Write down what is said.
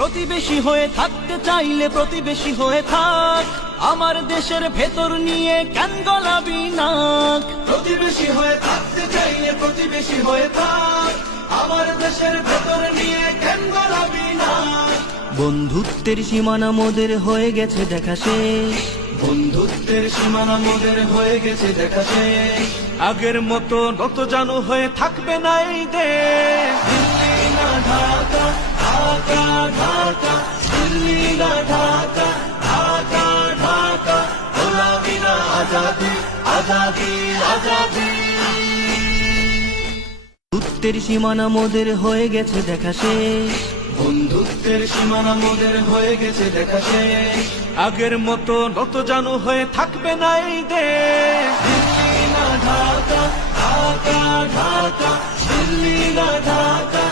প্রতিবেশী হয়ে থাকতে চাইলে প্রতিবেশী হয়ে থাক, আমার দেশের ভেতর নিয়ে কেন গলাবি নাক। প্রতিবেশী হয়ে থাকতে চাইলে প্রতিবেশী হয়ে থাক, আমার দেশের ভেতর নিয়ে কেন গলাবি নাক। বন্ধুত্বের সীমানা মোদের হয়ে গেছে দেখা শেষ, বন্ধুত্বের সীমানা মোদের হয়ে গেছে দেখা শেষ। আগের মতো নতজানু হয়ে থাকবে না এই দেশ। দিল্লি না ঢাকা, ঢাকা ঢাকা, দিল্লি না ঢাকা, ঢাকা ঢাকা, গোলামি না আজাদি, আজাদি আজাদি। বন্ধুত্বের সীমানা মোদের হয়ে গেছে দেখা শেষ, বন্ধুত্বের সীমানা মোদের হয়ে গেছে দেখা শেষ। আগের মতো নতজানু হয়ে থাকবে না এই দেশ। দিল্লি না ঢাকা, ঢাকা ঢাকা, দিল্লি না ঢাকা,